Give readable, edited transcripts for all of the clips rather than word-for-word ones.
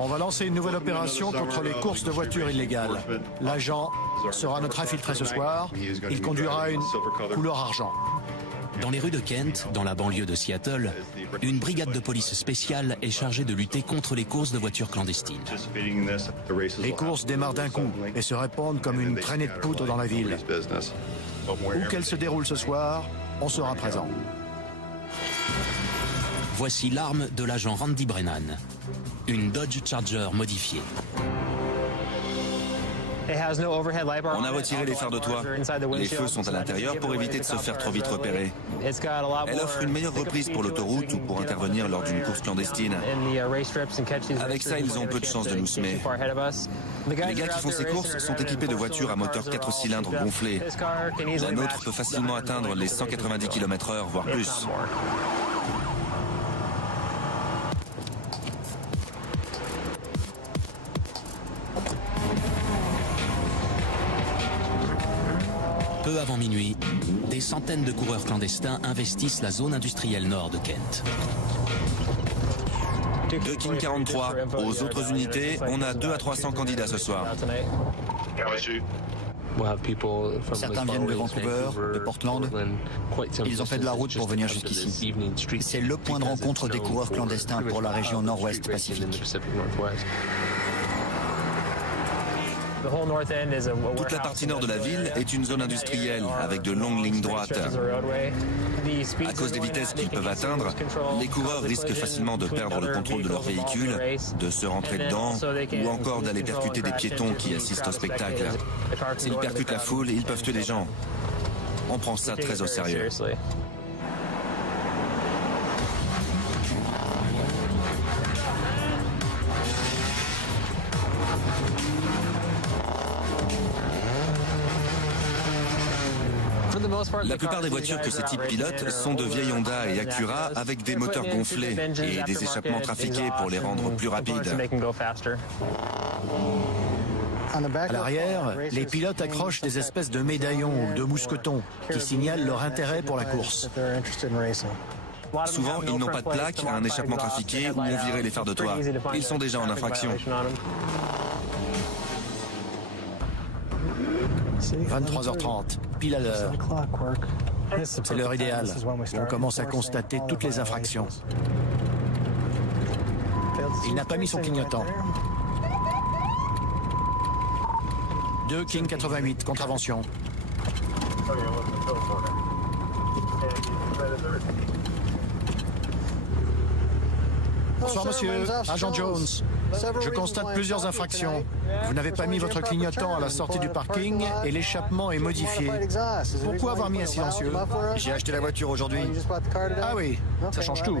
On va lancer une nouvelle opération contre les courses de voitures illégales. L'agent sera notre infiltré ce soir. Il conduira une couleur argent. Dans les rues de Kent, dans la banlieue de Seattle, une brigade de police spéciale est chargée de lutter contre les courses de voitures clandestines. Les courses démarrent d'un coup et se répandent comme une traînée de poudre dans la ville. Où qu'elles se déroulent ce soir, on sera présent. Voici l'arme de l'agent Randy Brennan, une Dodge Charger modifiée. On a retiré les phares de toit. Les feux sont à l'intérieur pour éviter de se faire trop vite repérer. Elle offre une meilleure reprise pour l'autoroute ou pour intervenir lors d'une course clandestine. Avec ça, ils ont peu de chances de nous semer. Les gars qui font ces courses sont équipés de voitures à moteur 4 cylindres gonflés. La nôtre peut facilement atteindre les 190 km/h, voire plus. Peu avant minuit, des centaines de coureurs clandestins investissent la zone industrielle nord de Kent. De King 43 aux autres unités, on a 200 à 300 candidats ce soir. Certains viennent de Vancouver, de Portland. Ils ont fait de la route pour venir jusqu'ici. C'est le point de rencontre des coureurs clandestins pour la région nord-ouest Pacifique. Toute la partie nord de la ville est une zone industrielle avec de longues lignes droites. À cause des vitesses qu'ils peuvent atteindre, les coureurs risquent facilement de perdre le contrôle de leur véhicule, de se rentrer dedans ou encore d'aller percuter des piétons qui assistent au spectacle. S'ils percutent la foule, ils peuvent tuer des gens. On prend ça très au sérieux. La plupart des voitures que ces types pilotent sont de vieilles Honda et Acura avec des moteurs gonflés et des échappements trafiqués pour les rendre plus rapides. À l'arrière, les pilotes accrochent des espèces de médaillons ou de mousquetons qui signalent leur intérêt pour la course. Souvent, ils n'ont pas de plaque, un échappement trafiqué ou ont viré les phares de toit. Ils sont déjà en infraction. 23h30, pile à l'heure. C'est l'heure idéale. On commence à constater toutes les infractions. Il n'a pas mis son clignotant. 2 King 88, contravention. Bonsoir monsieur, agent Jones. Je constate plusieurs infractions. Vous n'avez pas mis votre clignotant à la sortie du parking et l'échappement est modifié. Pourquoi avoir mis un silencieux? J'ai acheté la voiture aujourd'hui. Ah oui, ça change tout.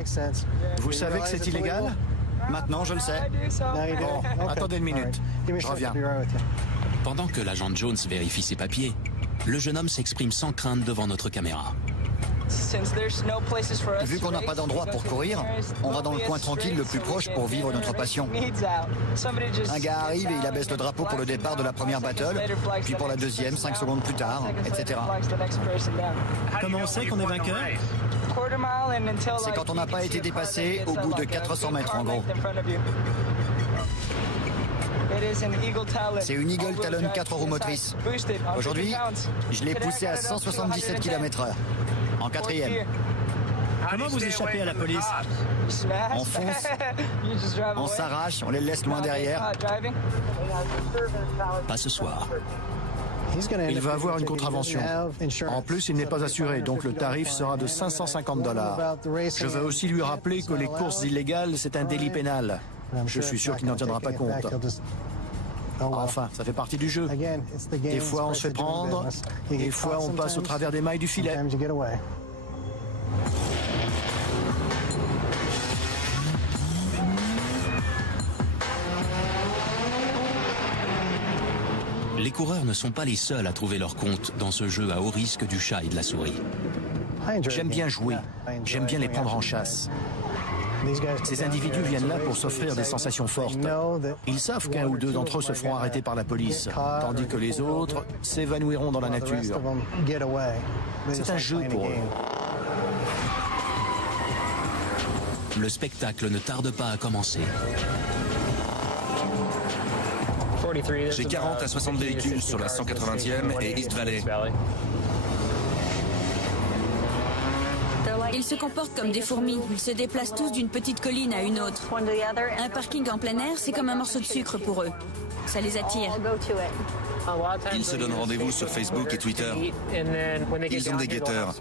Vous savez que c'est illégal? Maintenant, je le sais. Bon, attendez une minute. Je reviens. Pendant que l'agent Jones vérifie ses papiers, le jeune homme s'exprime sans crainte devant notre caméra. Vu qu'on n'a pas d'endroit pour courir, on va dans le coin tranquille le plus proche pour vivre notre passion. Un gars arrive et il abaisse le drapeau pour le départ de la première battle, puis pour la deuxième, 5 secondes plus tard, etc. Comment on sait qu'on est vainqueur? C'est quand on n'a pas été dépassé au bout de 400 mètres en gros. C'est une Eagle Talon 4 roues motrices. Aujourd'hui, je l'ai poussé à 177 km/h. En quatrième. Comment vous échappez à la police? On fonce, on s'arrache, on les laisse loin derrière. Pas ce soir. Il va avoir une contravention. En plus, il n'est pas assuré, donc le tarif sera de 550 $. Je veux aussi lui rappeler que les courses illégales, c'est un délit pénal. Je suis sûr qu'il n'en tiendra pas compte. Enfin, ça fait partie du jeu. Des fois, on se fait prendre, des fois, on passe au travers des mailles du filet. Les coureurs ne sont pas les seuls à trouver leur compte dans ce jeu à haut risque du chat et de la souris. J'aime bien jouer, j'aime bien les prendre en chasse. Ces individus viennent là pour s'offrir des sensations fortes. Ils savent qu'un ou deux d'entre eux se feront arrêter par la police, tandis que les autres s'évanouiront dans la nature. C'est un jeu pour eux. Le spectacle ne tarde pas à commencer. J'ai 40 à 60 véhicules sur la 180e et East Valley. Ils se comportent comme des fourmis. Ils se déplacent tous d'une petite colline à une autre. Un parking en plein air, c'est comme un morceau de sucre pour eux. Ça les attire. Ils se donnent rendez-vous sur Facebook et Twitter. Ils ont des guetteurs.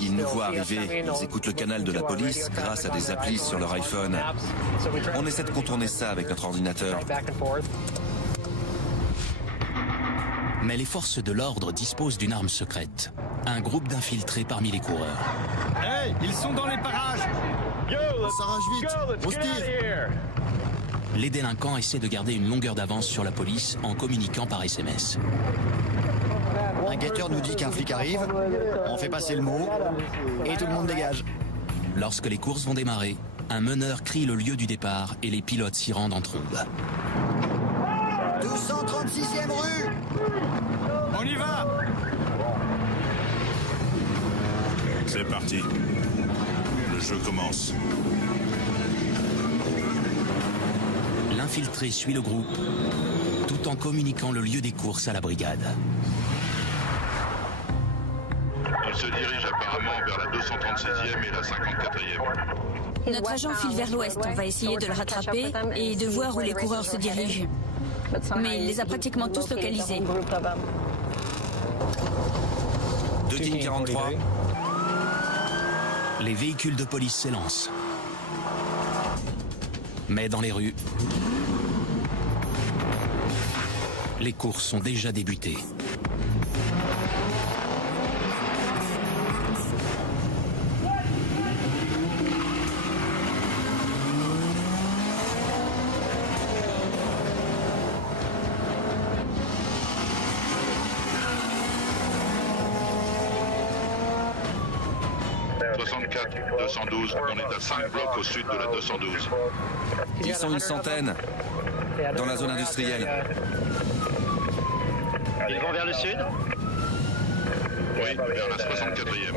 Ils nous voient arriver. Ils écoutent le canal de la police grâce à des applis sur leur iPhone. On essaie de contourner ça avec notre ordinateur. Mais les forces de l'ordre disposent d'une arme secrète. Un groupe d'infiltrés parmi les coureurs. Hey, ils sont dans les parages! Ça rage vite, on se tire. Les délinquants essaient de garder une longueur d'avance sur la police en communiquant par SMS. Un guetteur nous dit qu'un flic arrive, on fait passer le mot et tout le monde dégage. Lorsque les courses vont démarrer, un meneur crie le lieu du départ et les pilotes s'y rendent en trombe. 236e rue! On y va! C'est parti. Le jeu commence. L'infiltré suit le groupe, tout en communiquant le lieu des courses à la brigade. Il se dirige apparemment vers la 236e et la 54e. Notre agent file vers l'ouest. On va essayer de le rattraper et de voir où les coureurs se dirigent. Mais il les a pratiquement tous localisés. Deux King 43. Les véhicules de police s'élancent. Mais dans les rues, les courses sont déjà débutées. « 212, on est à 5 blocs au sud de la 212. Ils sont une centaine dans la zone industrielle. Ils vont vers le sud? Oui, vers la 64e.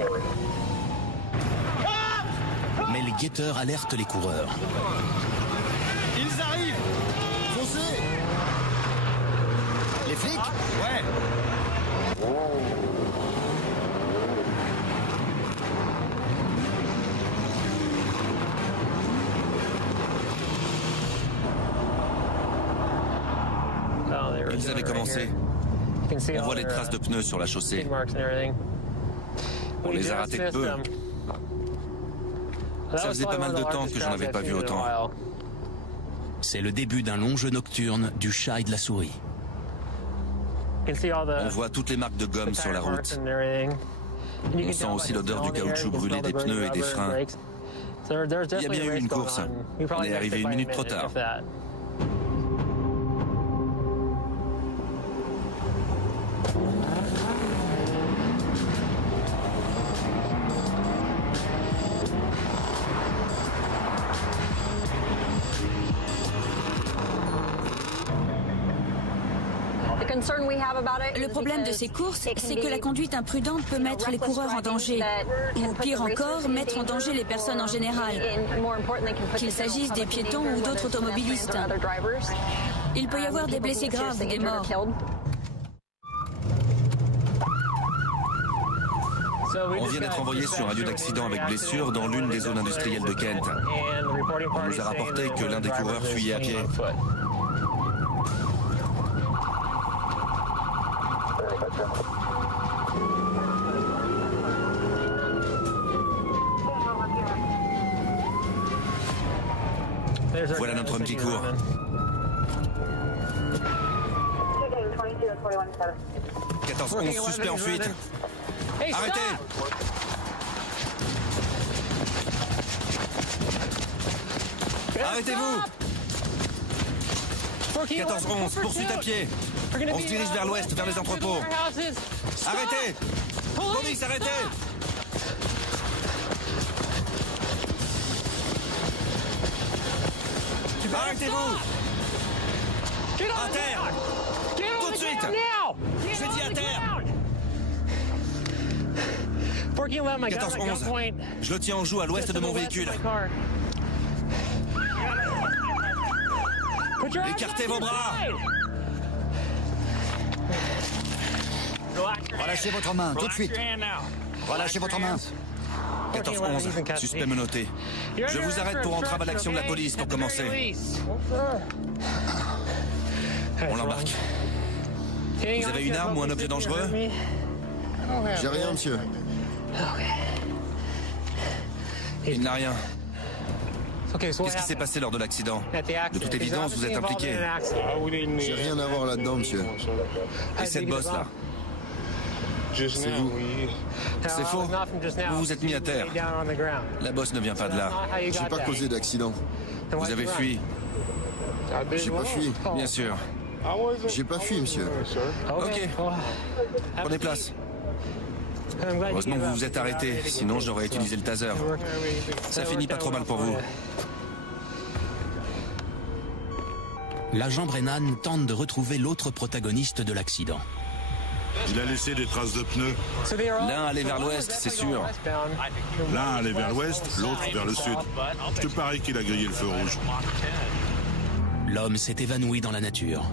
Mais les guetteurs alertent les coureurs. Ils arrivent! Foncez! Les flics? Ouais! Ils avaient commencé. On voit les traces de pneus sur la chaussée. On les a ratés de peu. Ça faisait pas mal de temps que j'en avais pas vu autant. C'est le début d'un long jeu nocturne du chat et de la souris. On voit toutes les marques de gomme sur la route. On sent aussi l'odeur du caoutchouc brûlé des pneus et des freins. Il y a bien eu une course. On est arrivé 1 minute trop tard. Le problème de ces courses, c'est que la conduite imprudente peut mettre les coureurs en danger. Ou pire encore, mettre en danger les personnes en général. Qu'il s'agisse des piétons ou d'autres automobilistes. Il peut y avoir des blessés graves ou des morts. On vient d'être envoyé sur un lieu d'accident avec blessure dans l'une des zones industrielles de Kent. On nous a rapporté que l'un des coureurs fuyait à pied. Voilà notre homme qui court. « 14-11, suspect en fuite. Arrêtez ! Arrêtez-vous ! 14-11, poursuite à pied. On se dirige vers l'ouest, vers les entrepôts. Arrêtez ! Police, arrêtez ! Arrêtez-vous! À terre! Tout de suite! J'ai dit à terre! 14-11, je le tiens en joue à l'ouest de mon véhicule. Écartez vos bras! Relâchez votre main, tout de suite. Relâchez votre main. 14-11, suspect menotté. Je vous arrête pour entrave à l'action de la police pour commencer. On l'embarque. Vous avez une arme ou un objet dangereux? J'ai rien, monsieur. Il n'a rien. Qu'est-ce qui s'est passé lors de l'accident? De toute évidence, vous êtes impliqué. J'ai rien à voir là-dedans, monsieur. Et cette bosse là? C'est vous. C'est faux. Vous vous êtes mis à terre. La bosse ne vient pas de là. J'ai pas causé d'accident. Vous avez fui. J'ai pas fui. Bien sûr. J'ai pas fui, monsieur. Ok. Prenez place. Heureusement que vous vous êtes arrêté, sinon j'aurais utilisé le taser. Ça finit pas trop mal pour vous. L'agent Brennan tente de retrouver l'autre protagoniste de l'accident. Il a laissé des traces de pneus. L'un allait vers l'ouest, c'est sûr. L'un allait vers l'ouest, l'autre vers le sud. Je te parie qu'il a grillé le feu rouge. L'homme s'est évanoui dans la nature.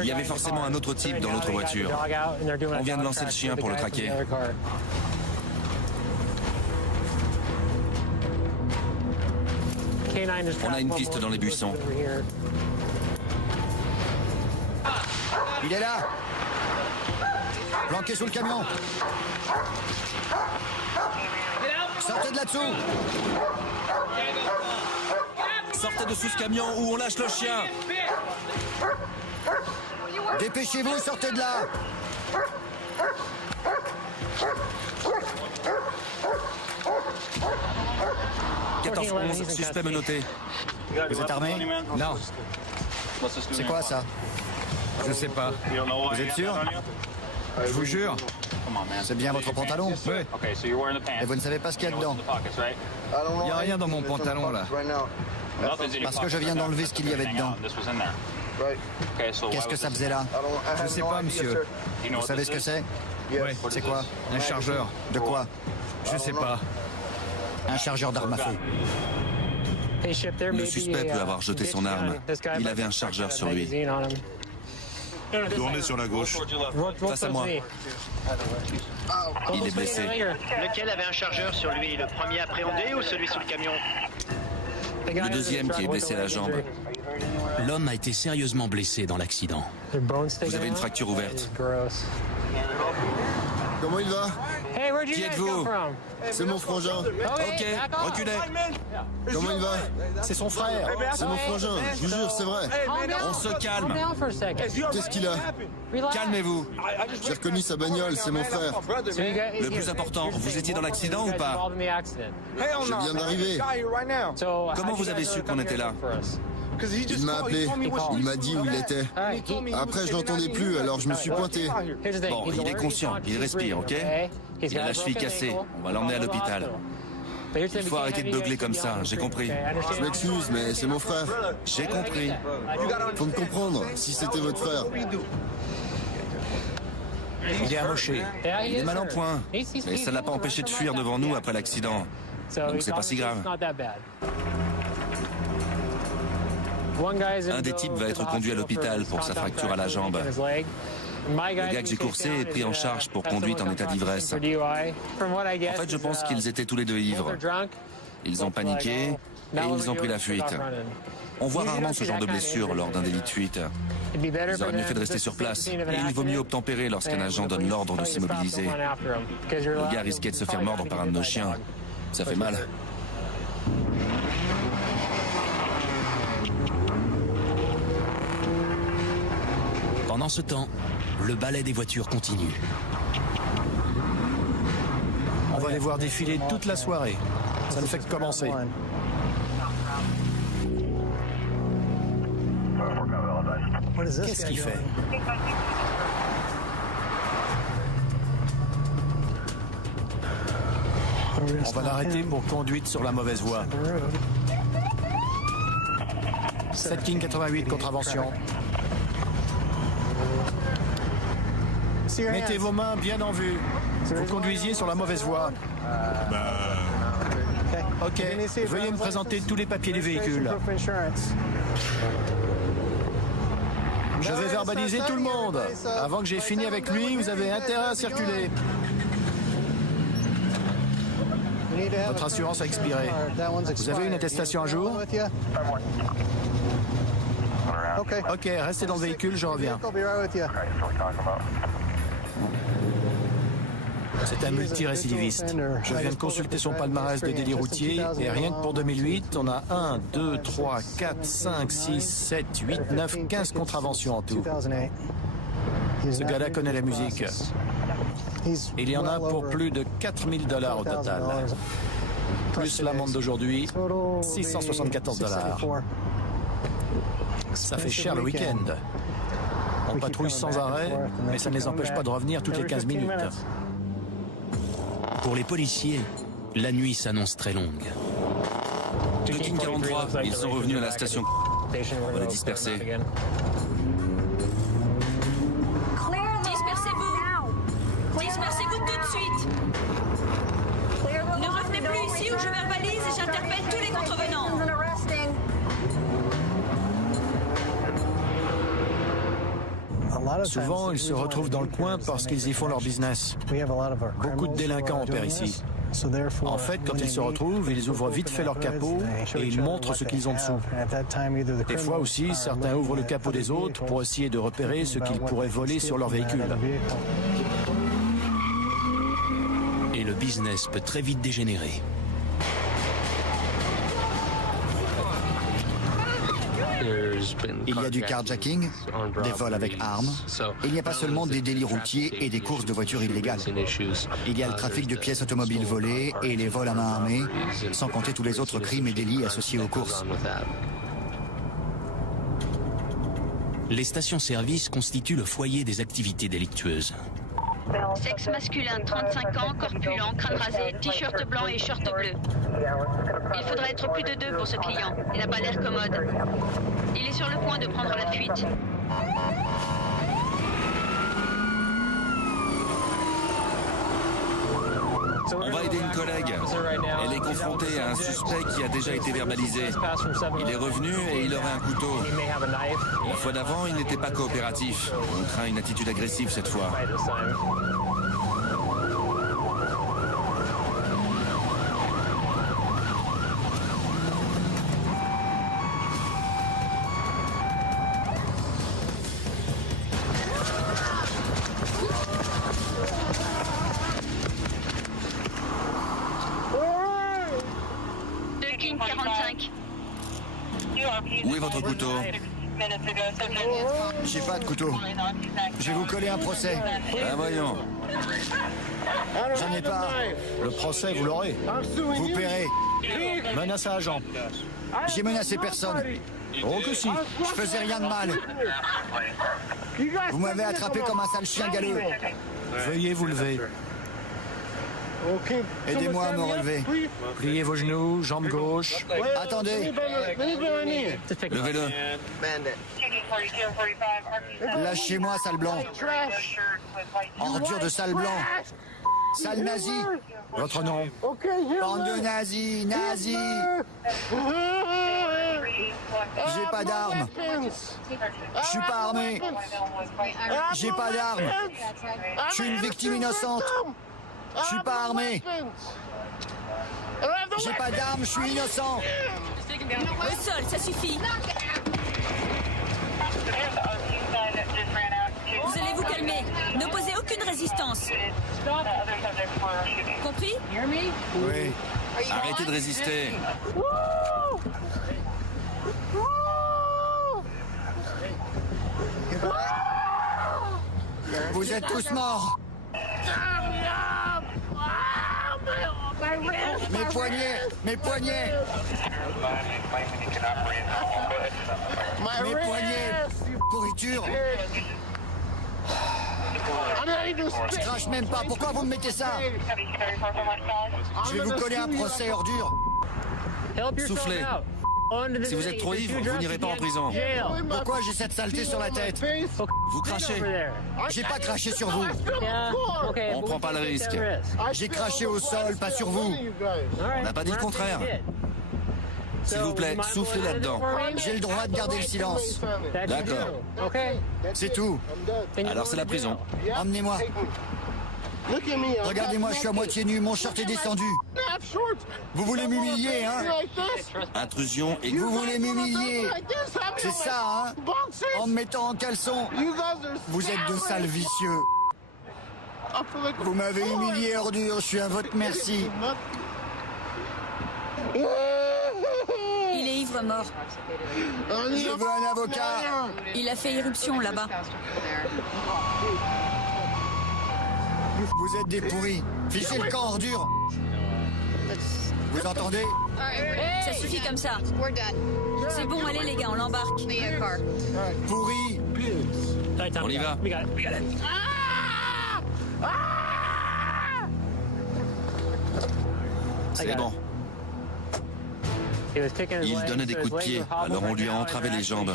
Il y avait forcément un autre type dans l'autre voiture. On vient de lancer le chien pour le traquer. On a une piste dans les buissons. Il est là. Planqué sous le camion. Sortez de là-dessous. Sortez de sous ce camion ou on lâche le chien. Dépêchez-vous, sortez de là. « 14-11, suspect menotté. Vous êtes armé? Non, C'est quoi ça? je sais pas. Vous êtes sûr? Je vous jure. C'est bien votre pantalon? Oui. Et vous ne savez pas ce qu'il y a dedans? Il n'y a rien dans mon pantalon là. Parce que je viens d'enlever ce qu'il y avait dedans. Qu'est-ce que ça faisait là? Je sais pas, monsieur. Vous savez ce que c'est? Oui. C'est quoi? Un chargeur. De quoi? Je sais pas. Un chargeur d'arme à feu. Le suspect peut avoir jeté son arme. Il avait un chargeur sur lui. Tournez sur la gauche. Face à moi. Il est blessé. Lequel avait un chargeur sur lui? Le premier appréhendé ou celui sous le camion? Le deuxième qui est blessé à la jambe. L'homme a été sérieusement blessé dans l'accident. Vous avez une fracture ouverte. Comment il va? Qui êtes-vous? C'est mon frangin. Ok, reculez. Comment il va? C'est son frère. C'est mon frangin, je vous jure, c'est vrai. On se calme. Qu'est-ce qu'il a? Calmez-vous. J'ai reconnu sa bagnole, c'est mon frère. Le plus important, vous étiez dans l'accident ou pas? Je viens d'arriver. Comment vous avez su qu'on était là? Il m'a appelé, il m'a dit où il était. Après, je l'entendais plus, alors je me suis pointé. Bon, il est conscient, il respire, ok? Il a la cheville cassée, on va l'emmener à l'hôpital. Il faut arrêter de beugler comme ça, j'ai compris. Je m'excuse, mais c'est mon frère. J'ai compris. Faut me comprendre, si c'était votre frère. Il est amoché. Il est mal en point, mais ça ne l'a pas empêché de fuir devant nous après l'accident. Donc c'est pas si grave. Un des types va être conduit à l'hôpital pour sa fracture à la jambe. Le gars que j'ai coursé est pris en charge pour conduite en état d'ivresse. En fait, je pense qu'ils étaient tous les deux ivres. Ils ont paniqué et ils ont pris la fuite. On voit rarement ce genre de blessure lors d'un délit de fuite. Ils auraient mieux fait de rester sur place. Et il vaut mieux obtempérer lorsqu'un agent donne l'ordre de s'immobiliser. Le gars risquait de se faire mordre par un de nos chiens. Ça fait mal. Pendant ce temps, le balai des voitures continue. On va les voir défiler toute la soirée. Ça ne fait que commencer. Qu'est-ce qu'il fait? On va l'arrêter pour conduite sur la mauvaise voie. 7 King 88, contravention. Mettez vos mains bien en vue. Vous conduisiez sur la mauvaise voie. Ok, veuillez me présenter tous les papiers du véhicule. Je vais verbaliser tout le monde. Avant que j'ai fini avec lui, vous avez intérêt à circuler. Votre assurance a expiré. Vous avez une attestation à jour? Ok, restez dans le véhicule, je reviens. C'est un multirécidiviste. Je viens de consulter son palmarès de délit routier et rien que pour 2008, on a 1, 2, 3, 4, 5, 6, 7, 8, 9, 15 contraventions en tout. Ce gars-là connaît la musique. Il y en a pour plus de 4 000 $ au total. Plus l'amende d'aujourd'hui, 674 $. Ça fait cher le week-end. On patrouille sans arrêt, mais ça ne les empêche pas de revenir toutes les 15 minutes. Pour les policiers, la nuit s'annonce très longue. De King 43, ils sont revenus à la station. On va les disperser. Dispersez-vous. Dispersez-vous tout de suite. Ne revenez plus ici ou je verbalise et j'interpelle tous les contrevenants. Souvent, ils se retrouvent dans le coin parce qu'ils y font leur business. Beaucoup de délinquants opèrent ici. En fait, quand ils se retrouvent, ils ouvrent vite fait leur capot et ils montrent ce qu'ils ont dessous. Des fois aussi, certains ouvrent le capot des autres pour essayer de repérer ce qu'ils pourraient voler sur leur véhicule. Et le business peut très vite dégénérer. Il y a du carjacking, des vols avec armes. Il n'y a pas seulement des délits routiers et des courses de voitures illégales. Il y a le trafic de pièces automobiles volées et les vols à main armée, sans compter tous les autres crimes et délits associés aux courses. Les stations-service constituent le foyer des activités délictueuses. Sexe masculin, 35 ans, corpulent, crâne rasé, t-shirt blanc et short bleu. Il faudrait être plus de 2 pour ce client. Il n'a pas l'air commode. Il est sur le point de prendre la fuite. On va aider une collègue. Elle est confrontée à un suspect qui a déjà été verbalisé. Il est revenu et il aurait un couteau. La fois d'avant, il n'était pas coopératif. On craint une attitude agressive cette fois. King 45. Où est votre couteau? J'ai pas de couteau. Je vais vous coller un procès. Ben voyons. J'en ai pas. Le procès, vous l'aurez. Vous paierez. Menace à agent. J'ai menacé personne. Oh que si. Je faisais rien de mal. Vous m'avez attrapé comme un sale chien galeux. Veuillez vous lever. Aidez-moi à me relever. Pliez vos genoux, jambe gauche. Attendez. Levez-le. Lâchez-moi, sale blanc. Ordure de sale blanc. Sale nazi. Votre nom? Bande de nazis, nazis. J'ai pas d'armes. Je suis pas armé. J'ai pas d'armes. Je suis une victime innocente. Je suis pas armé. J'ai pas d'armes, je suis innocent. Au sol, ça suffit. Vous allez vous calmer. N'opposez aucune résistance. Compris? Oui. Arrêtez de résister. Vous êtes tous morts. Mes poignets, mes poignets. Mes poignets. Pourriture. Je crache même pas. Pourquoi vous me mettez ça? Je vais vous coller un procès, ordure. Soufflez. Si vous êtes trop ivre, vous n'irez pas en prison. Pourquoi j'ai cette saleté sur la tête? Vous crachez. J'ai pas craché sur vous. On prend pas le risque. J'ai craché au sol, pas sur vous. On n'a pas dit le contraire. S'il vous plaît, soufflez là-dedans. J'ai le droit de garder le silence. D'accord. C'est tout. Alors c'est la prison. Emmenez-moi. Regardez-moi, je suis à moitié nu, mon short est descendu. Vous voulez m'humilier, hein? Intrusion et... Vous voulez m'humilier? C'est ça, hein? En me mettant en caleçon. Vous êtes de sales vicieux. Vous m'avez humilié, ordure, je suis à votre merci. Il est ivre mort. Je veux un avocat. Il a fait irruption là-bas. Vous êtes des pourris. Fichez le camp, ordure. Vous entendez? Ça suffit comme ça. C'est bon, allez les gars, on l'embarque. Pourris. On y va. C'est bon. Il donnait des coups de pied, alors on lui a entravé les jambes.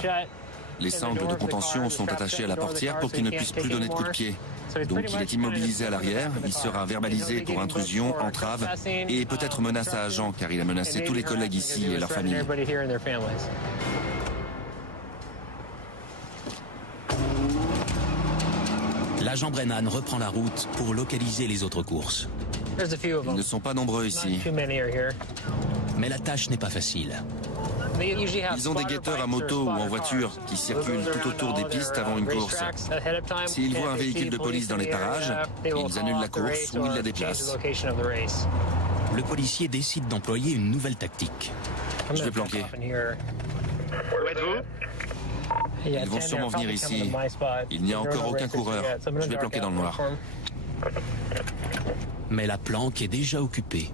Les sangles de contention sont attachées à la portière pour qu'il ne puisse plus donner de coups de pied. Donc il est immobilisé à l'arrière, il sera verbalisé pour intrusion, entrave et peut-être menace à agent car il a menacé tous les collègues ici et leurs familles. L'agent Brennan reprend la route pour localiser les autres courses. Ils ne sont pas nombreux ici. Mais la tâche n'est pas facile. Ils ont des guetteurs à moto ou en voiture qui circulent tout autour des pistes avant une course. S'ils voient un véhicule de police dans les parages, ils annulent la course ou ils la déplacent. Le policier décide d'employer une nouvelle tactique. Je vais planquer. Où êtes-vous? Ils vont sûrement venir ici. Il n'y a encore aucun coureur. Je vais planquer dans le noir. Mais la planque est déjà occupée.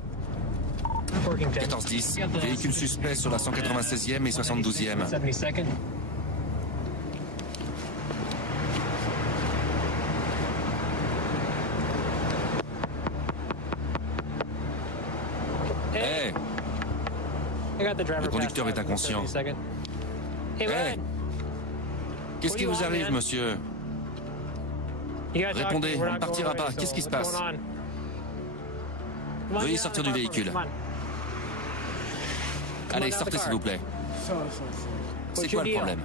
14-10, véhicule suspect sur la 196e et 72e. Hey! Le conducteur est inconscient. Hey! Qu'est-ce qui vous arrive, monsieur? Répondez, on ne partira pas. Qu'est-ce qui se passe? Veuillez sortir du véhicule. Allez, sortez s'il vous plaît. C'est quoi le problème?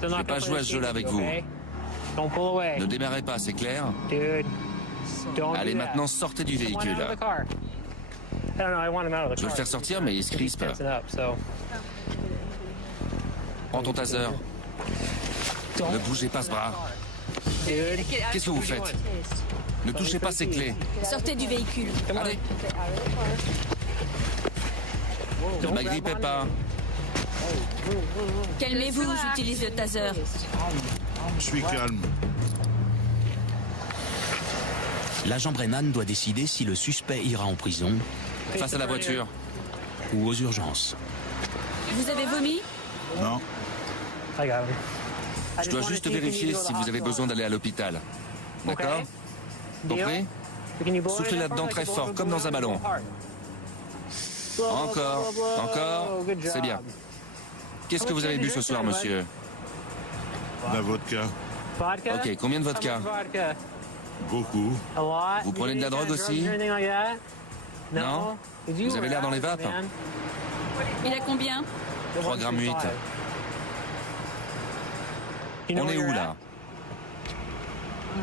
Je ne vais pas jouer à ce jeu-là avec vous. Ne démarrez pas, c'est clair? Allez, maintenant, sortez du véhicule. Je veux le faire sortir, mais il se crispe. Prends ton taser. Ne bougez pas ce bras. Qu'est-ce que vous faites? Ne touchez pas ces clés. Sortez du véhicule. Allez. Ne m'agrippez pas. Calmez-vous, j'utilise le taser. Je suis calme. L'agent Brennan doit décider si le suspect ira en prison Face à la voiture. ou aux urgences. Vous avez vomi? Non. Je dois juste vérifier si vous avez besoin d'aller à l'hôpital. D'accord? Compris? Soufflez là-dedans très fort, comme dans un ballon. Encore, encore, c'est bien. Qu'est-ce que vous avez bu ce soir, monsieur? La vodka. Ok, combien de vodka? Beaucoup. Vous prenez de la drogue aussi? Non? Vous avez l'air dans les vapes? Il a combien? 3 grammes 8. On est où là?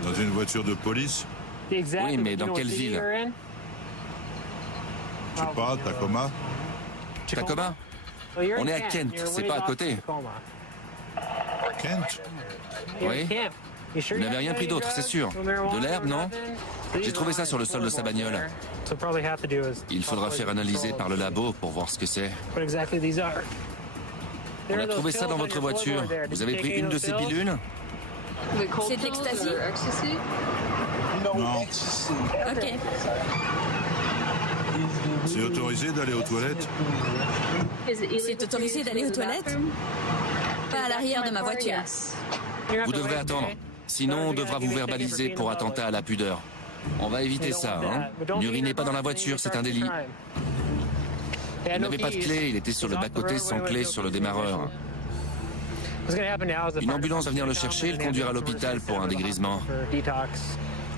Dans une voiture de police? Oui, mais dans quelle ville? Je sais pas, Tacoma? Tacoma? On est à Kent, c'est pas à côté. Kent? Oui? Vous n'avez rien pris d'autre, c'est sûr. De l'herbe, non? J'ai trouvé ça sur le sol de sa bagnole. Il faudra faire analyser par le labo pour voir ce que c'est. On a trouvé ça dans votre voiture. Vous avez pris une de ces pilules? C'est de l'ecstasy? Non. Ok. C'est autorisé d'aller aux toilettes? C'est autorisé d'aller aux toilettes? Pas à l'arrière de ma voiture. Vous devrez attendre. Sinon, on devra vous verbaliser pour attentat à la pudeur. On va éviter ça, hein? N'urinez pas dans la voiture, c'est un délit. Il n'avait pas de clé, il était sur le bas-côté sans clé sur le démarreur. Une ambulance va venir le chercher et le conduire à l'hôpital pour un dégrisement.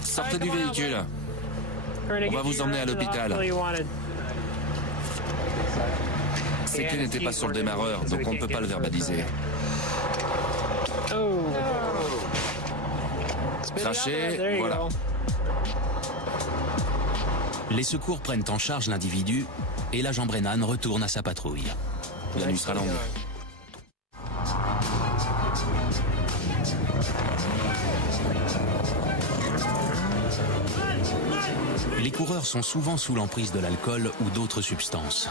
Sortez du véhicule. On va vous emmener à l'hôpital. Ces clés n'étaient pas sur le démarreur, donc on ne peut pas le verbaliser. Crachez, voilà. Les secours prennent en charge l'individu et l'agent Brennan retourne à sa patrouille. La nuit sera longue. Les coureurs sont souvent sous l'emprise de l'alcool ou d'autres substances.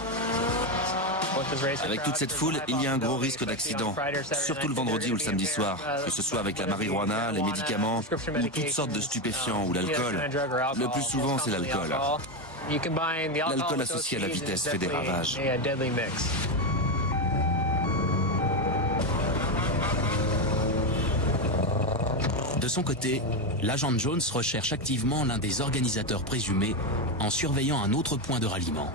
Avec toute cette foule, il y a un gros risque d'accident, surtout le vendredi ou le samedi soir, que ce soit avec la marijuana, les médicaments ou toutes sortes de stupéfiants ou l'alcool. Le plus souvent, c'est l'alcool. L'alcool associé à la vitesse fait des ravages. De son côté, l'agent Jones recherche activement l'un des organisateurs présumés en surveillant un autre point de ralliement.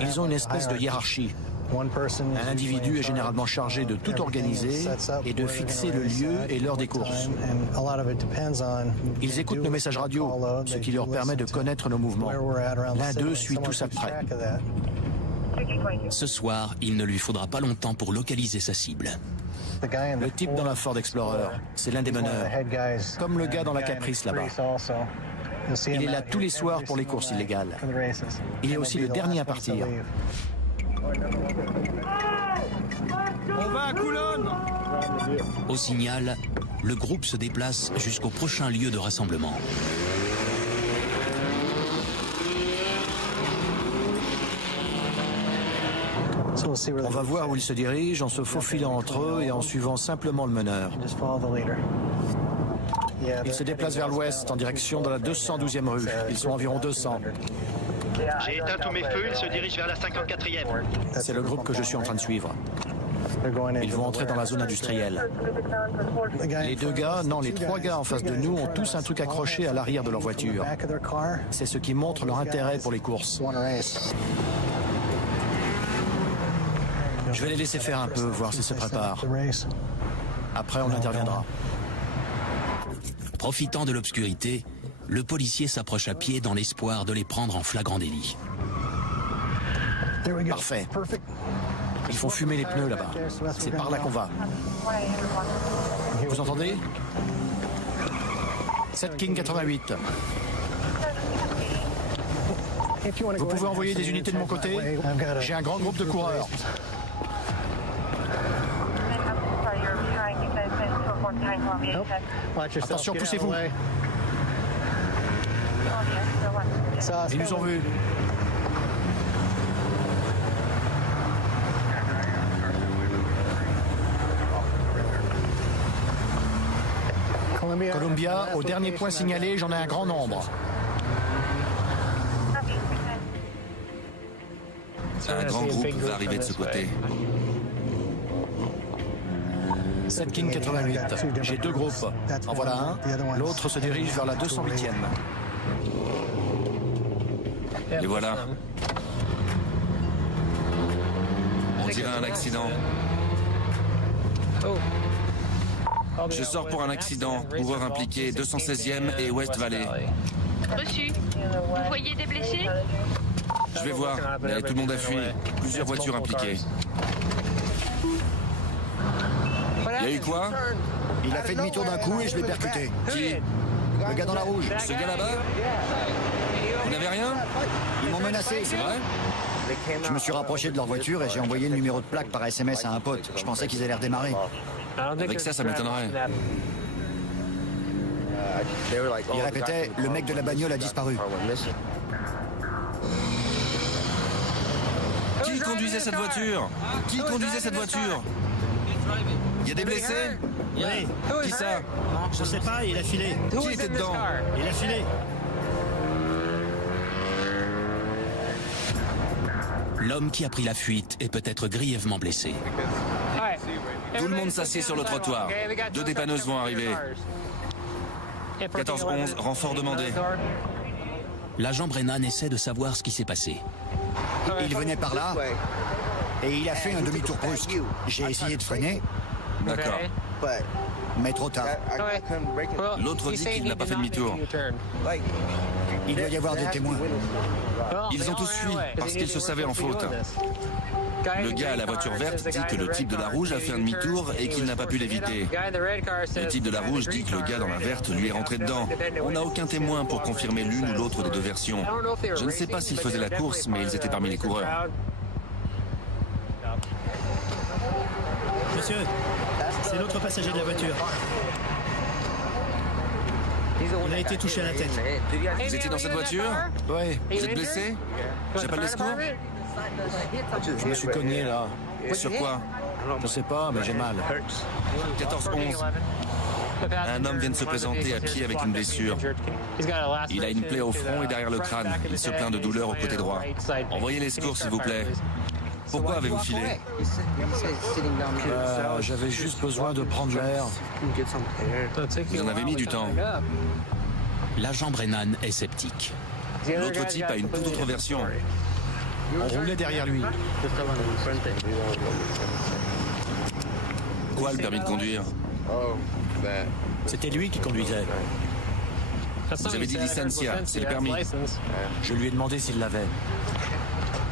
Ils ont une espèce de hiérarchie. Un individu est généralement chargé de tout organiser et de fixer le lieu et l'heure des courses. Ils écoutent nos messages radio, ce qui leur permet de connaître nos mouvements. L'un d'eux suit tous après. Ce soir, il ne lui faudra pas longtemps pour localiser sa cible. Le type dans la Ford Explorer, c'est l'un des meneurs. Comme le gars dans la Caprice là-bas. Il est là tous les soirs pour les courses illégales. Il est aussi le dernier à partir. On va à Coulonne. Au signal, le groupe se déplace jusqu'au prochain lieu de rassemblement. On va voir où ils se dirigent en se faufilant entre eux et en suivant simplement le meneur. Ils se déplacent vers l'ouest en direction de la 212e rue. Ils sont environ 200. J'ai éteint tous mes feux, ils se dirigent vers la 54e. C'est le groupe que je suis en train de suivre. Ils vont entrer dans la zone industrielle. Les deux gars, non, les trois gars en face de nous ont tous un truc accroché à l'arrière de leur voiture. C'est ce qui montre leur intérêt pour les courses. Je vais les laisser faire un peu, voir s'ils se préparent. Après, on interviendra. Profitant de l'obscurité, le policier s'approche à pied dans l'espoir de les prendre en flagrant délit. Parfait. Ils font fumer les pneus là-bas. C'est par là qu'on va. Vous entendez? 7 King 88. Vous pouvez envoyer des unités de mon côté? J'ai un grand groupe de coureurs. Attention, poussez-vous. Ils nous ont vus. Columbia, au dernier point signalé, j'en ai un grand nombre. Un grand groupe va arriver de ce côté. 7 King 88. J'ai deux groupes. En voilà un. L'autre se dirige vers la 208e. Et voilà. On dirait un accident. Je sors pour un accident. Coureur impliqué, 216e et West Valley. Reçu. Vous voyez des blessés? Je vais voir, mais tout le monde a fui. Plusieurs voitures impliquées. Il y a eu quoi? Il a fait demi-tour d'un coup et je l'ai percuté. Qui? Le gars dans la rouge. Ce gars là-bas? Vous n'avez rien? Ils m'ont menacé. C'est vrai? Je me suis rapproché de leur voiture et j'ai envoyé le numéro de plaque par SMS à un pote. Je pensais qu'ils allaient redémarrer. Avec ça m'étonnerait. Il répétait, le mec de la bagnole a disparu. Qui conduisait cette voiture? Qui conduisait cette voiture? Il y a des blessés? Oui. Qui ça? Je sais pas, il a filé. Qui était dedans? Il a filé. L'homme qui a pris la fuite est peut-être grièvement blessé. Tout le monde s'assied sur le trottoir. Deux dépanneuses vont arriver. 14-11, renfort demandé. L'agent Brennan essaie de savoir ce qui s'est passé. Il venait par là. Et il a fait un demi-tour brusque. J'ai essayé de freiner, D'accord. mais trop tard. L'autre dit qu'il n'a pas fait demi-tour. Il doit y avoir des témoins. Ils ont tous fui parce qu'ils se savaient en faute. Le gars à la voiture verte dit que le type de la rouge a fait un demi-tour et qu'il n'a pas pu l'éviter. Le type de la rouge dit que le gars dans la verte lui est rentré dedans. On n'a aucun témoin pour confirmer l'une ou l'autre des deux versions. Je ne sais pas s'ils faisaient la course, mais ils étaient parmi les coureurs. Monsieur, c'est l'autre passager de la voiture. Il a été touché à la tête. Vous étiez dans cette voiture? Ouais. Vous êtes blessé? J'appelle les secours? Je me suis cogné là. Sur quoi? Je sais pas, mais j'ai mal. 14-11. Un homme vient de se présenter à pied avec une blessure. Il a une plaie au front et derrière le crâne. Il se plaint de douleur au côté droit. Envoyez les secours, s'il vous plaît. Pourquoi avez-vous filé? J'avais juste besoin de prendre l'air. Vous en avez mis du temps. L'agent Brennan est sceptique. L'autre type a une toute autre version. On roulait derrière lui. Quoi, le permis de conduire? C'était lui qui conduisait. Vous avez dit licencia, c'est le permis. Je lui ai demandé s'il l'avait.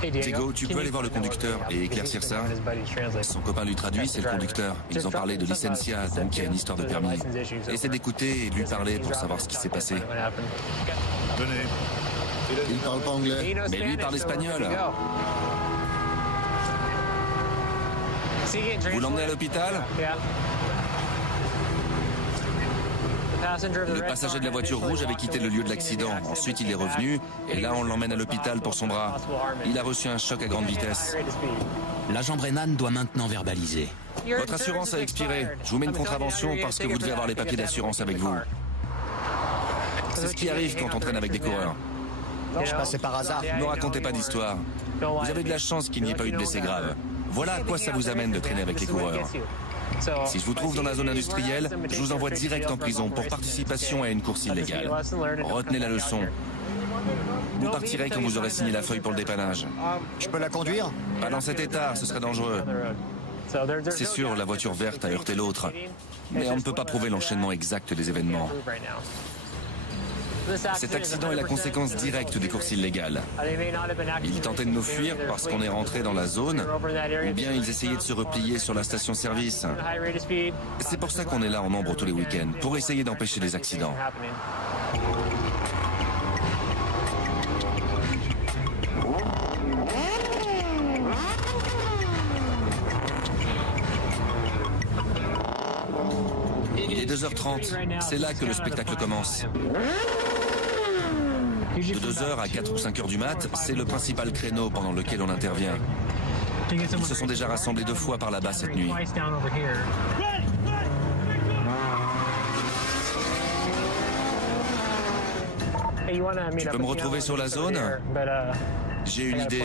Diego, tu peux aller voir le conducteur et éclaircir ça? Son copain lui traduit, c'est le conducteur. Ils ont parlé de licencia, donc il y a une histoire de permis. Essaie d'écouter et de lui parler pour savoir ce qui s'est passé. Il parle pas anglais. Mais lui parle espagnol. Vous l'emmenez à l'hôpital? Le passager de la voiture rouge avait quitté le lieu de l'accident. Ensuite, il est revenu et là, on l'emmène à l'hôpital pour son bras. Il a reçu un choc à grande vitesse. L'agent Brennan doit maintenant verbaliser. Votre assurance a expiré. Je vous mets une contravention parce que vous devez avoir les papiers d'assurance avec vous. C'est ce qui arrive quand on traîne avec des coureurs. Je passais par hasard. Ne me racontez pas d'histoire. Vous avez de la chance qu'il n'y ait pas eu de blessés graves. Voilà à quoi ça vous amène de traîner avec les coureurs. Si je vous trouve dans la zone industrielle, je vous envoie direct en prison pour participation à une course illégale. Retenez la leçon. Vous partirez quand vous aurez signé la feuille pour le dépannage. Je peux la conduire? Pas dans cet état, ce serait dangereux. C'est sûr, la voiture verte a heurté l'autre. Mais on ne peut pas prouver l'enchaînement exact des événements. Cet accident est la conséquence directe des courses illégales. Ils tentaient de nous fuir parce qu'on est rentré dans la zone, ou bien ils essayaient de se replier sur la station-service. C'est pour ça qu'on est là en nombre tous les week-ends, pour essayer d'empêcher les accidents. Il est 2h30, c'est là que le spectacle commence. De 2h à 4 ou 5 heures du mat', c'est le principal créneau pendant lequel on intervient. Ils se sont déjà rassemblés 2 fois par là-bas cette nuit. Tu peux me retrouver sur la zone? J'ai une idée.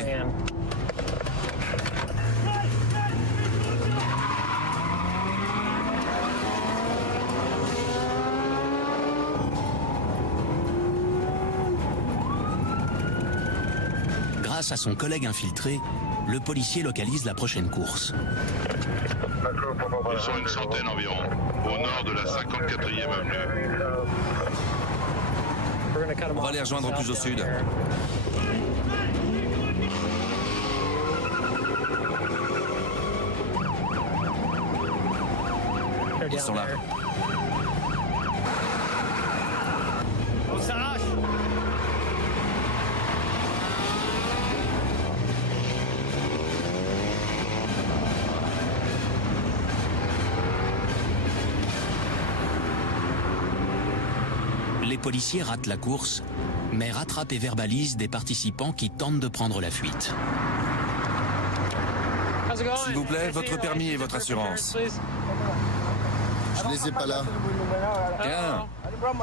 Grâce à son collègue infiltré, le policier localise la prochaine course. Ils sont une centaine environ, au nord de la 54e avenue. On va les rejoindre plus au sud. Ils sont là. On s'arrache. Les policiers ratent la course, mais rattrapent et verbalisent des participants qui tentent de prendre la fuite. S'il vous plaît, votre permis et votre assurance. Je les ai pas là. Bien.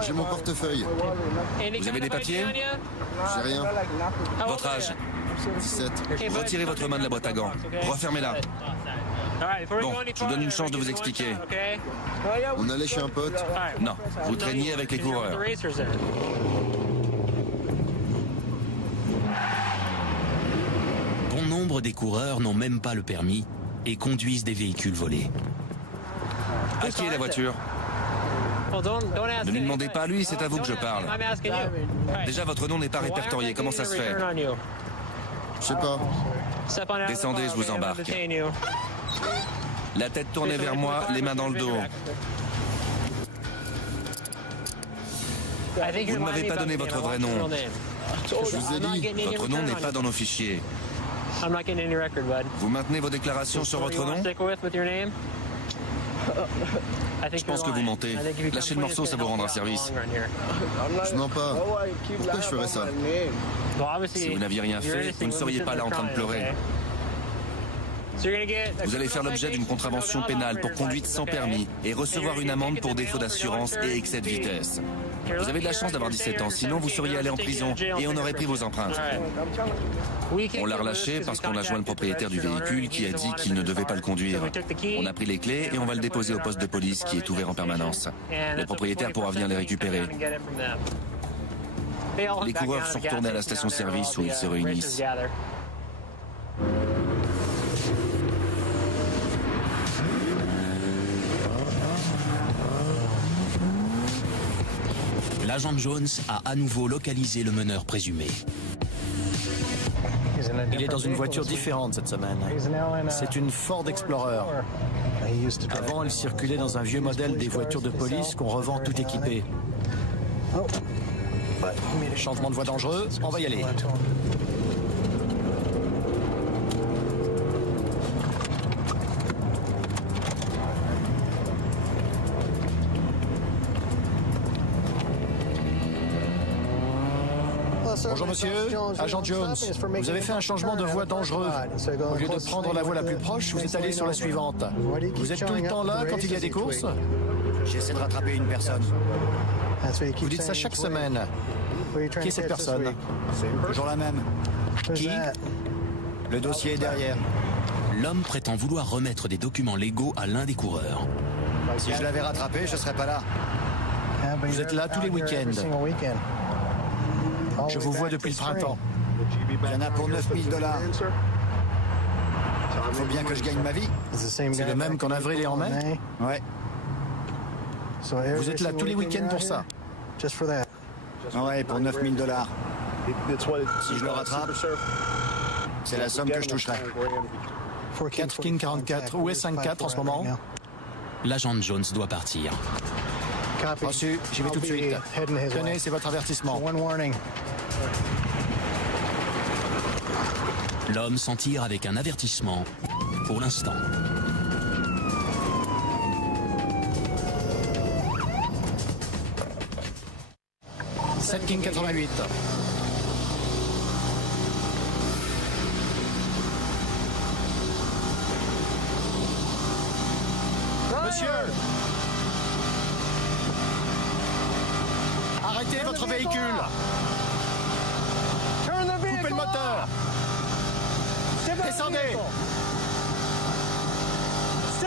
J'ai mon portefeuille. Vous avez des papiers? J'ai rien. Votre âge? 17. Retirez votre main de la boîte à gants. Refermez-la. Bon, je vous donne une chance de vous expliquer. On allait chez un pote. Non, vous traîniez avec les coureurs. Bon nombre nombre des coureurs n'ont même pas le permis et conduisent des véhicules volés. À qui est la voiture? Ne lui demandez pas à lui, c'est à vous que je parle. Déjà, votre nom n'est pas répertorié, comment ça se fait? Je sais pas. Descendez, je vous embarque. La tête tournée vers moi, les mains dans le dos. Vous ne m'avez pas donné votre vrai nom. Je vous ai dit. Votre nom n'est pas dans nos fichiers. Vous maintenez vos déclarations sur votre nom? Je pense que vous mentez. Lâchez le morceau, ça vous rendra service. Je mens pas. Pourquoi je ferais ça? Si vous n'aviez rien fait, vous ne seriez pas là en train de pleurer. Vous allez faire l'objet d'une contravention pénale pour conduite sans permis et recevoir une amende pour défaut d'assurance et excès de vitesse. Vous avez de la chance d'avoir 17 ans, sinon vous seriez allé en prison et on aurait pris vos empreintes. On l'a relâché parce qu'on a joint le propriétaire du véhicule qui a dit qu'il ne devait pas le conduire. On a pris les clés et on va le déposer au poste de police qui est ouvert en permanence. Le propriétaire pourra venir les récupérer. Les coureurs sont retournés à la station-service où ils se réunissent. L'agent Jones a à nouveau localisé le meneur présumé. Il est dans une voiture différente cette semaine. C'est une Ford Explorer. Avant, il circulait dans un vieux modèle des voitures de police qu'on revend tout équipées. Changement de voie dangereux, on va y aller. Bonjour monsieur, agent Jones. Vous avez fait un changement de voie dangereux. Au lieu de prendre la voie la plus proche, vous êtes allé sur la suivante. Vous êtes tout le temps là quand il y a des courses? J'essaie de rattraper une personne. Vous dites ça chaque semaine. Qui est cette personne? Toujours la même. Qui? Le dossier est derrière. L'homme prétend vouloir remettre des documents légaux à l'un des coureurs. Si je l'avais rattrapé, je serais pas là. Vous êtes là tous les week-ends. Je vous vois depuis le printemps. Il y en a pour 9 000 $. Il faut bien que je gagne ma vie. C'est le même qu'en avril et en mai? Ouais. Vous êtes là tous les week-ends pour ça? Ouais, pour 9 000 $. Si je le rattrape, c'est la somme que je toucherai. 4 King 44. Où est 5-4 en ce moment? L'agent Jones doit partir. Reçu, j'y vais tout de suite. Tenez, c'est votre avertissement. L'homme s'en tire avec un avertissement, pour l'instant. « 7 King 88. Monsieur! Arrêtez votre véhicule! Coupez le moteur! Descendez!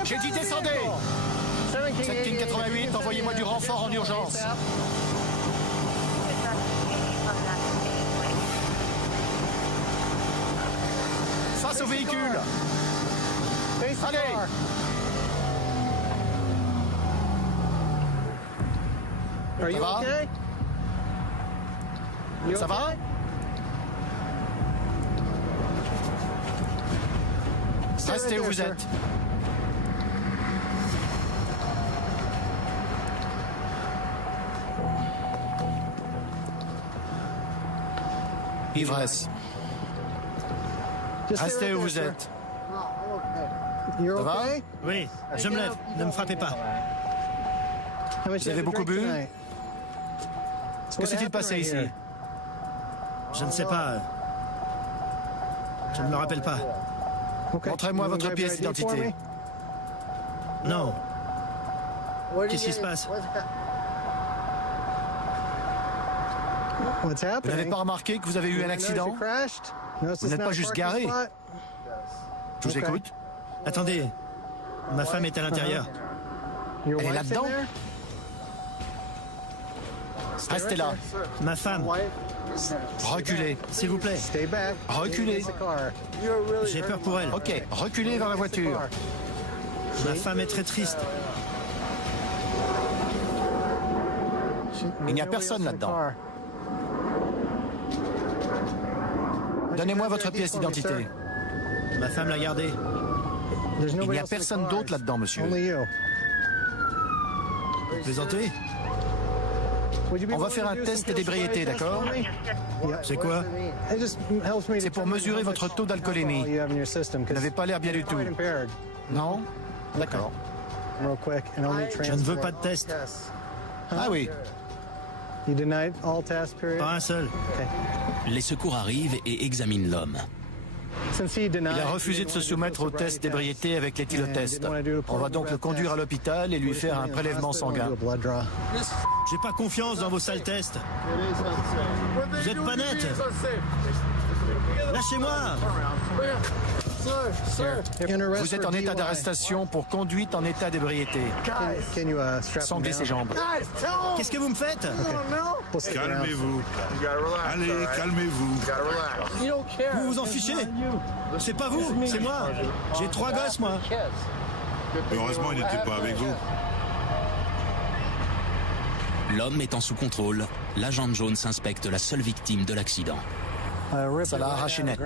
J'ai dit descendez! 7 King 88, envoyez-moi du renfort en urgence. Face au véhicule! Allez! Ça va? Ça va? Restez où vous êtes. Ivresse. Restez où vous êtes. Ça va? Oui, je me lève. Ne me frappez pas. Vous avez beaucoup bu? Que s'est-il passé ici? Je ne sais pas. Je ne me rappelle pas. Montrez-moi votre pièce d'identité. Non. Qu'est-ce qui se passe? Vous n'avez pas remarqué que vous avez eu un accident? Vous n'êtes pas juste garé. Je vous écoute. Attendez. Ma femme est à l'intérieur. Elle est là-dedans? Restez là. Ma femme, Reculez. s'il vous plaît. Reculez. J'ai peur pour elle. Ok, reculez vers la voiture. Ma femme est très triste. Il n'y a personne là-dedans. Donnez-moi votre pièce d'identité. Ma femme l'a gardée. Il n'y a personne d'autre là-dedans, monsieur. Vous plaisantez? On va faire un test d'ébriété, d'accord? C'est quoi? C'est pour mesurer votre taux d'alcoolémie. Vous n'avez pas l'air bien du tout. Non? D'accord. Je ne veux pas de test. Ah oui. Pas un seul. Les secours arrivent et examinent l'homme. Il a refusé de se soumettre au test d'ébriété avec l'éthylotest. On va donc le conduire à l'hôpital et lui faire un prélèvement sanguin. J'ai pas confiance dans vos sales tests. Vous êtes pas net. Lâchez-moi. Vous êtes en état d'arrestation pour conduite en état d'ébriété. Sanglez ses jambes. Qu'est-ce que vous me faites? Calmez-vous. Allez, calmez-vous. Vous vous en fichez? C'est pas vous, c'est moi. J'ai 3 gosses, moi. Heureusement, il n'était pas avec vous. L'homme étant sous contrôle, l'agent Jones inspecte la seule victime de l'accident. Ça l'a arraché net.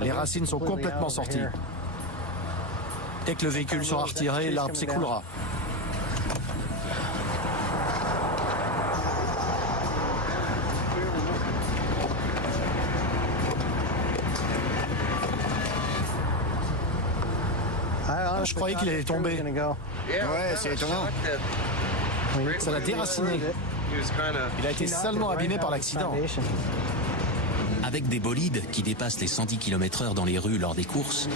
Les racines sont complètement sorties. Dès que le véhicule sera retiré, l'arbre s'écroulera. Je croyais qu'il allait tomber. Ouais, c'est étonnant. Ça l'a déraciné. Il a été salement abîmé par l'accident. Avec des bolides qui dépassent les 110 km/h dans les rues lors des courses,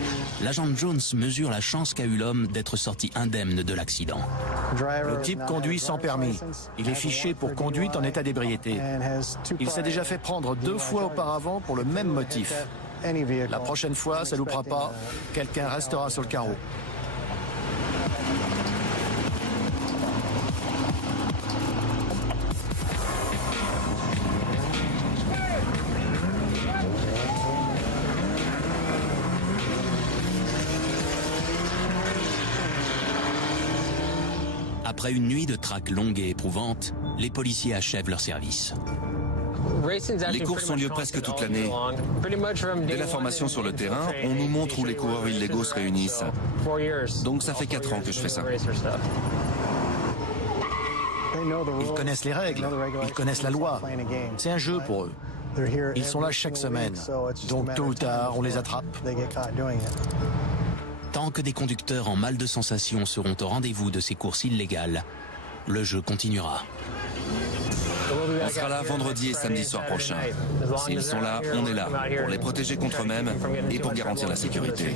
l'agent Jones mesure la chance qu'a eu l'homme d'être sorti indemne de l'accident. Le type conduit sans permis. Il est fiché pour conduite en état d'ébriété. Il s'est déjà fait prendre 2 fois auparavant pour le même motif. La prochaine fois, ça loupera pas. Quelqu'un restera sur le carreau. Après une nuit de traque longue et éprouvante, les policiers achèvent leur service. Les courses ont lieu presque toute l'année. Dès la formation sur le terrain, on nous montre où les coureurs illégaux se réunissent. Donc ça fait 4 ans que je fais ça. Ils connaissent les règles, ils connaissent la loi. C'est un jeu pour eux. Ils sont là chaque semaine, donc tôt ou tard, on les attrape. Tant que des conducteurs en mal de sensations seront au rendez-vous de ces courses illégales, le jeu continuera. On sera là vendredi et samedi soir prochain. S'ils sont là, on est là, pour les protéger contre eux-mêmes et pour garantir la sécurité.